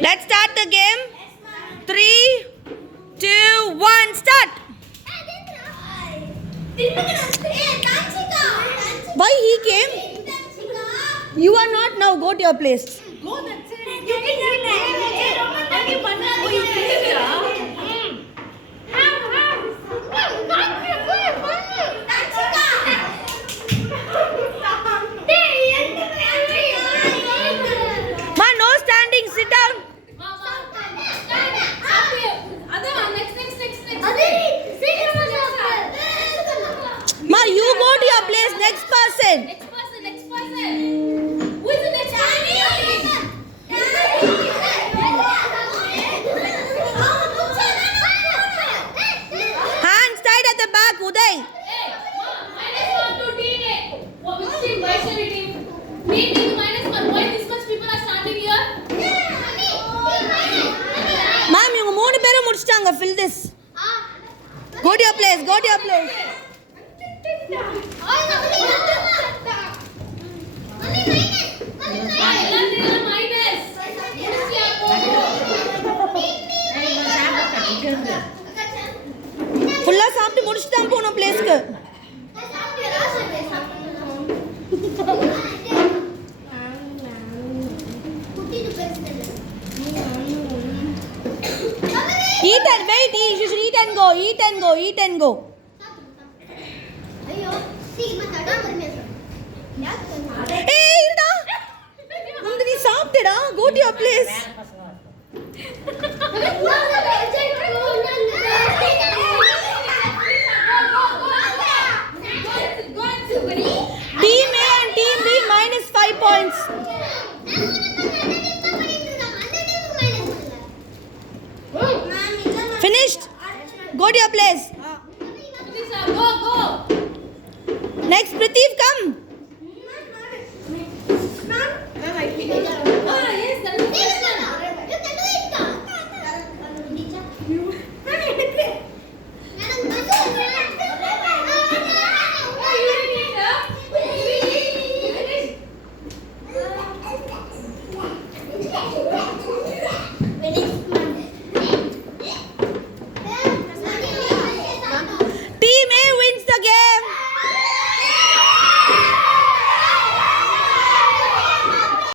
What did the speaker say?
Let's start the game. 3, 2, 1, start. Why he came? You are not now. Go to your place. Go, that's it. You Ma, no standing. Sit down. Ma, you go to your place. Next person. Who is the next person? Hands tied at the back, Uday. Hey, -1 to team. Which team? Why shall we team? Me team -1. Why this much people are standing here? Ma'am, you மூணு பேரும் முடிச்சிட்டாங்க. Fill this. Go to your place. Go to your place. ஃபுல்லா சாப்பிட்டு முடிச்சிட்டு தான் போணும் பிளேஸ்க்கு. Eat and wait. You should eat and go. Eat and go. Eat and go. Hey, irda. நீ சாப்பிட்டடா. Go to your place. Team A and Team B -5 points. Finished? Go to your place. Go. Next, Prateev, come. Yes, that is